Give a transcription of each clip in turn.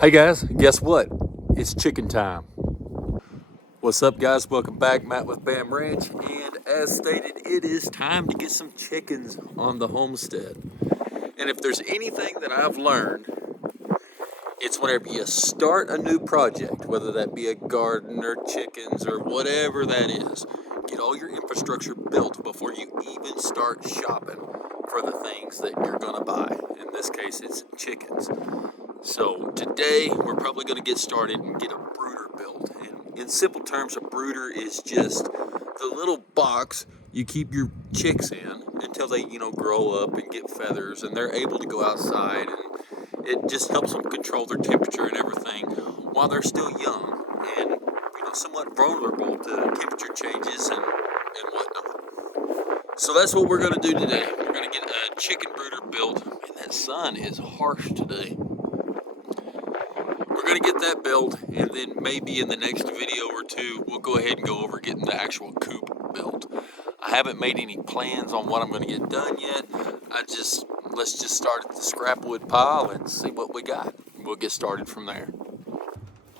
Hey guys, guess what? It's chicken time. What's up guys? Welcome back. Matt with BAAM Ranch, and as stated, it is time to get some chickens on the homestead. And if there's anything that I've learned, it's whenever you start a new project, whether that be a garden or chickens or whatever that is, get all your infrastructure built before you even start shopping for the things that you're gonna buy. In this case, it's chickens. So today we're probably going to get started and get a brooder built. And in simple terms, a brooder is just the little box you keep your chicks in until they, grow up and get feathers and they're able to go outside, and it just helps them control their temperature and everything while they're still young and somewhat vulnerable to temperature changes and whatnot. So that's what we're going to do today. We're going to get a chicken brooder built. Man, that sun is harsh today. We're going to get that built, and then maybe in the next video or two, we'll go ahead and go over getting the actual coop built. I haven't made any plans on what I'm going to get done yet. Let's just start at the scrap wood pile and see what we got. We'll get started from there.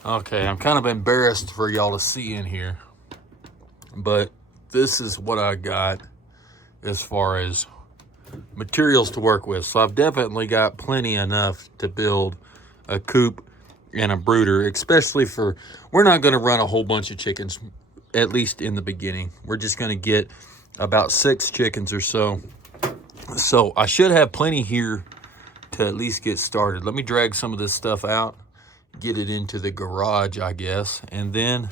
Okay, I'm kind of embarrassed for y'all to see in here, but this is what I got as far as materials to work with. So I've definitely got plenty enough to build a coop and a brooder, especially we're not going to run a whole bunch of chickens, at least in the beginning. We're just going to get about 6 chickens or so. So I should have plenty here to at least get started. Let me drag some of this stuff out, get it into the garage, I guess, and then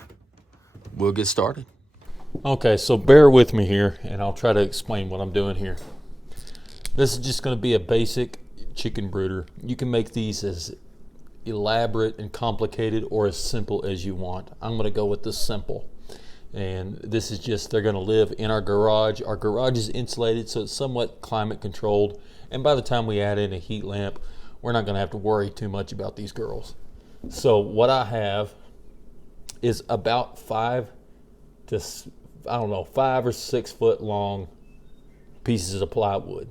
we'll get started. Okay, so bear with me here, and I'll try to explain what I'm doing here. This is just going to be a basic chicken brooder. You can make these as elaborate and complicated or as simple as you want. I'm going to go with the simple. And this is just, they're going to live in our garage. Our garage is insulated, so it's somewhat climate controlled. And by the time we add in a heat lamp, we're not going to have to worry too much about these girls. So what I have is about 5 or 6 foot long pieces of plywood.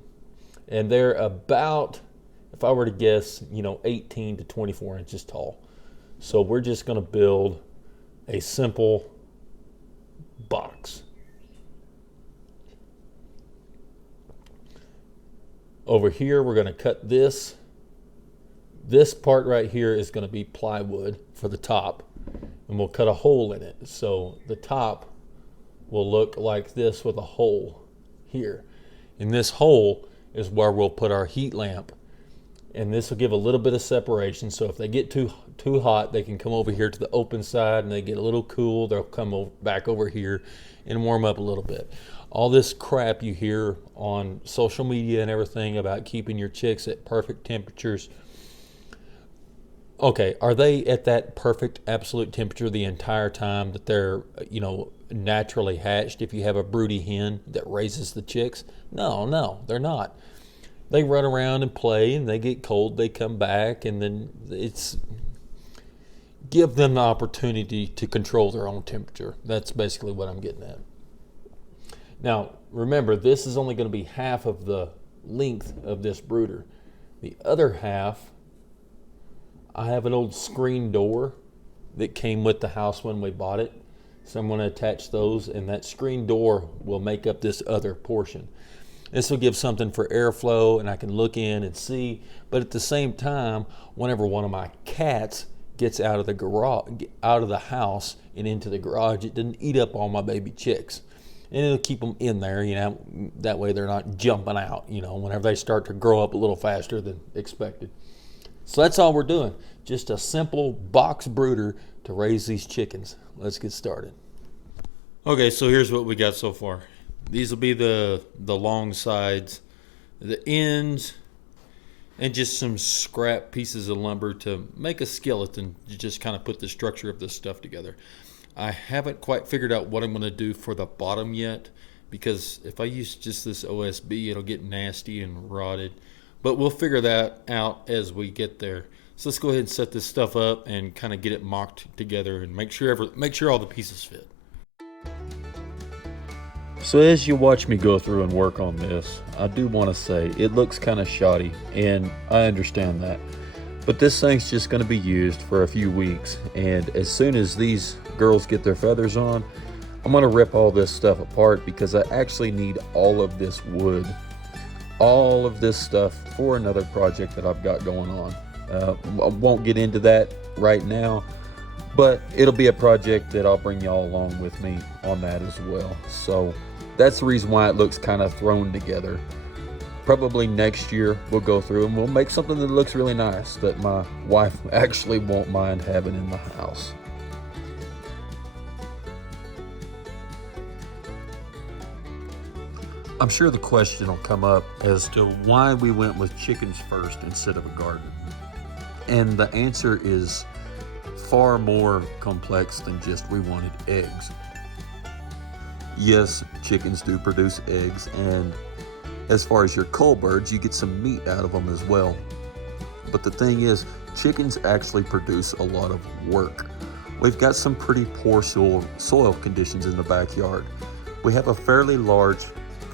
And they're about, if I were to guess, 18 to 24 inches tall. So we're just going to build a simple box. Over here, we're going to cut this. This part right here is going to be plywood for the top, and we'll cut a hole in it. So the top will look like this with a hole here. In this hole is where we'll put our heat lamp. And this will give a little bit of separation, so if they get too hot, they can come over here to the open side, and they get a little cool, they'll come back over here and warm up a little bit. All this crap you hear on social media and everything about keeping your chicks at perfect temperatures. Okay, are they at that perfect absolute temperature the entire time that they're, naturally hatched if you have a broody hen that raises the chicks? No, they're not. They run around and play, and they get cold, they come back, and then give them the opportunity to control their own temperature. That's basically what I'm getting at. Now, remember, this is only going to be half of the length of this brooder. The other half, I have an old screen door that came with the house when we bought it. So I'm going to attach those, and that screen door will make up this other portion. This will give something for airflow, and I can look in and see. But at the same time, whenever one of my cats gets out of the garage, out of the house and into the garage, it doesn't eat up all my baby chicks. And it'll keep them in there, that way they're not jumping out, whenever they start to grow up a little faster than expected. So that's all we're doing. Just a simple box brooder to raise these chickens. Let's get started. Okay, so here's what we got so far. These will be the long sides, the ends, and just some scrap pieces of lumber to make a skeleton to just kind of put the structure of this stuff together. I haven't quite figured out what I'm going to do for the bottom yet, because if I use just this OSB, it'll get nasty and rotted. But we'll figure that out as we get there. So let's go ahead and set this stuff up and kind of get it mocked together and make sure all the pieces fit. So as you watch me go through and work on this, I do want to say it looks kind of shoddy, and I understand that. But this thing's just going to be used for a few weeks, and as soon as these girls get their feathers on, I'm going to rip all this stuff apart because I actually need all of this wood, all of this stuff for another project that I've got going on. I won't get into that right now, but it'll be a project that I'll bring y'all along with me on that as well. So that's the reason why it looks kind of thrown together. Probably next year we'll go through and we'll make something that looks really nice that my wife actually won't mind having in the house. I'm sure the question will come up as to why we went with chickens first instead of a garden. And the answer is far more complex than just we wanted eggs. Yes, chickens do produce eggs, and as far as your cull birds, you get some meat out of them as well. But the thing is, chickens actually produce a lot of work. We've got some pretty poor soil conditions in the backyard. We have a fairly large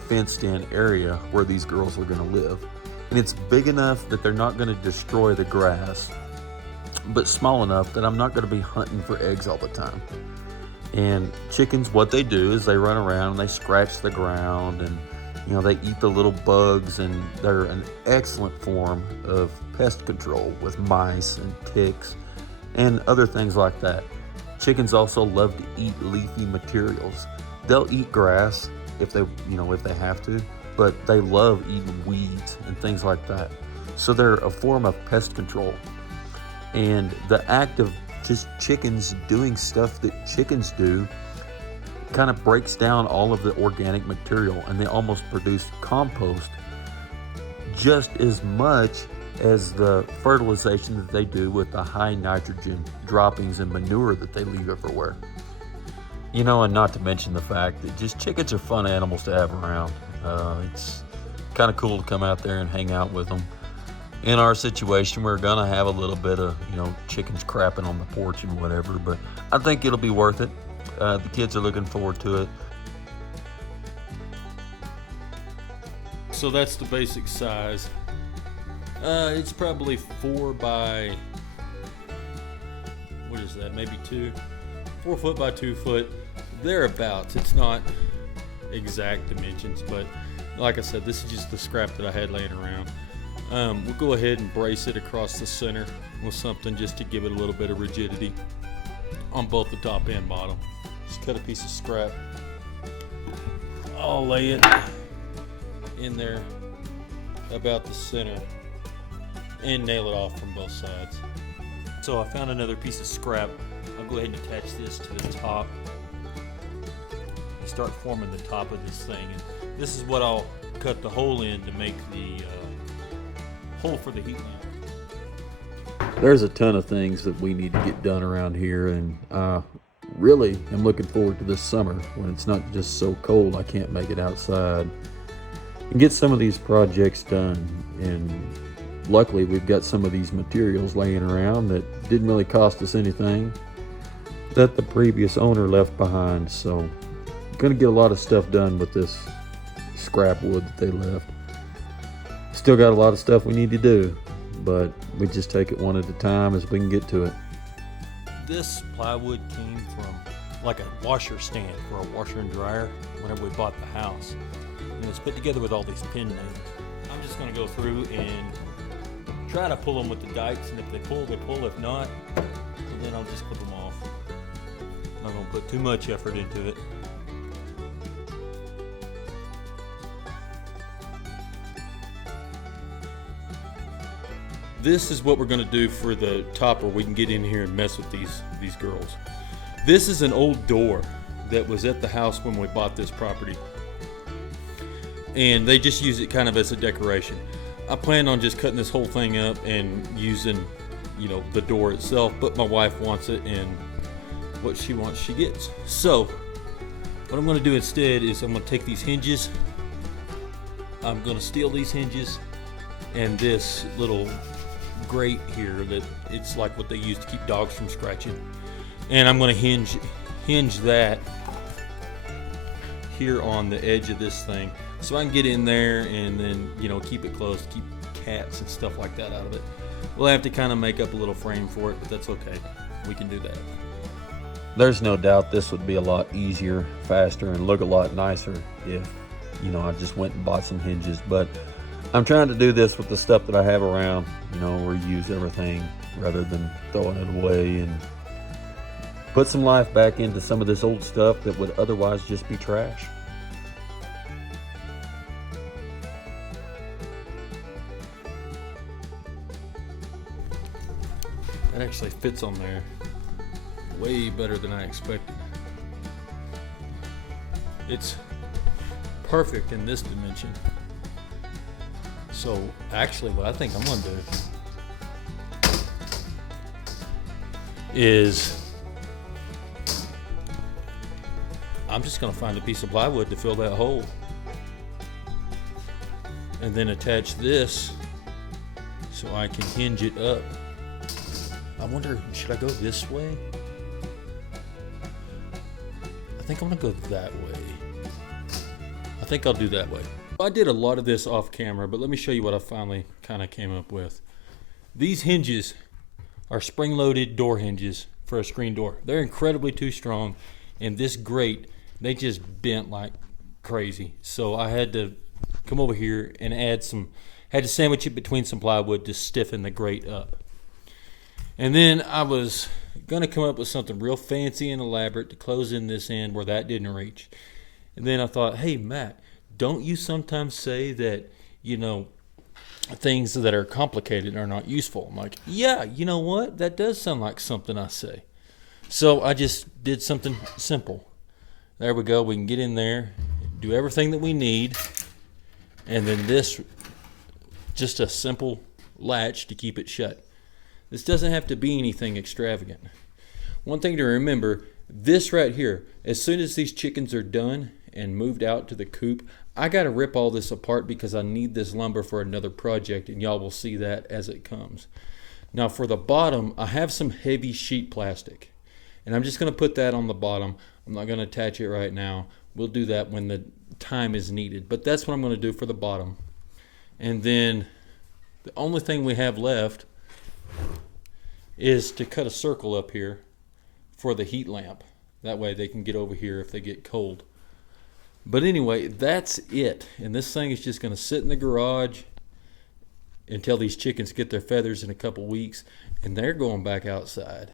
fenced-in area where these girls are going to live. And it's big enough that they're not going to destroy the grass, but small enough that I'm not going to be hunting for eggs all the time. And chickens, what they do is they run around and they scratch the ground, and they eat the little bugs, and they're an excellent form of pest control with mice and ticks and other things like that. Chickens also love to eat leafy materials. They'll eat grass if they have to, but they love eating weeds and things like that. So they're a form of pest control. And the act of just chickens doing stuff that chickens do kind of breaks down all of the organic material, and they almost produce compost just as much as the fertilization that they do with the high nitrogen droppings and manure that they leave everywhere. And not to mention the fact that just chickens are fun animals to have around. It's kind of cool to come out there and hang out with them. In our situation, we're gonna have a little bit of, chickens crapping on the porch and whatever, but I think it'll be worth it. The kids are looking forward to it. So that's the basic size. It's probably 4 by, what is that, maybe 4 foot by 2 foot, thereabouts. It's not exact dimensions, but like I said, this is just the scrap that I had laying around. We'll go ahead and brace it across the center with something just to give it a little bit of rigidity on both the top and bottom. Just cut a piece of scrap. I'll lay it in there about the center and nail it off from both sides. So I found another piece of scrap. I'll go ahead and attach this to the top and start forming the top of this thing. And this is what I'll cut the hole in to make the hole for the heat lamp. There's a ton of things that we need to get done around here, and really I'm looking forward to this summer when it's not just so cold I can't make it outside and get some of these projects done. And luckily we've got some of these materials laying around that didn't really cost us anything, that the previous owner left behind. So I'm gonna get a lot of stuff done with this scrap wood that they left. Still got a lot of stuff we need to do, but we just take it one at a time as we can get to it. This plywood came from like a washer stand for a washer and dryer whenever we bought the house. And it's put together with all these pin nails. I'm just gonna go through and try to pull them with the dikes, and if they pull, they pull. If not, then I'll just clip them off. I'm not gonna put too much effort into it. This is what we're going to do for the top, where we can get in here and mess with these girls. This is an old door that was at the house when we bought this property, and they just use it kind of as a decoration. I plan on just cutting this whole thing up and using, the door itself, but my wife wants it, and what she wants she gets. So what I'm going to do instead is I'm going to take these hinges, I'm going to steal these hinges and this little grate here that it's like what they use to keep dogs from scratching, and I'm going to hinge that here on the edge of this thing so I can get in there and then keep it closed, keep cats and stuff like that out of it. We'll have to kind of make up a little frame for it, but that's okay. We can do that. There's no doubt this would be a lot easier, faster, and look a lot nicer if, you know, I just went and bought some hinges. But I'm trying to do this with the stuff that I have around, you know, reuse everything rather than throwing it away, and put some life back into some of this old stuff that would otherwise just be trash. That actually fits on there way better than I expected. It's perfect in this dimension. So actually what I think I'm gonna do is I'm just gonna find a piece of plywood to fill that hole, and then attach this so I can hinge it up. I wonder, should I go this way? I think I'm gonna go that way. I think I'll do that way. I did a lot of this off camera, but let me show you what I finally kind of came up with. These hinges are spring-loaded door hinges for a screen door. They're incredibly too strong, and this grate, they just bent like crazy. So I had to come over here and had to sandwich it between some plywood to stiffen the grate up. And then I was gonna come up with something real fancy and elaborate to close in this end where that didn't reach. And then I thought, hey Matt, don't you sometimes say that, you know, things that are complicated are not useful? I'm like, yeah, you know what? That does sound like something I say. So I just did something simple. There we go. We can get in there, do everything that we need, and then this, just a simple latch to keep it shut. This doesn't have to be anything extravagant. One thing to remember, this right here, as soon as these chickens are done and moved out to the coop, I got to rip all this apart because I need this lumber for another project, and y'all will see that as it comes. Now for the bottom, I have some heavy sheet plastic, and I'm just going to put that on the bottom. I'm not going to attach it right now. We'll do that when the time is needed, but that's what I'm going to do for the bottom. And then the only thing we have left is to cut a circle up here for the heat lamp. That way they can get over here if they get cold. But anyway, that's it. And this thing is just going to sit in the garage until these chickens get their feathers in a couple weeks, and they're going back outside.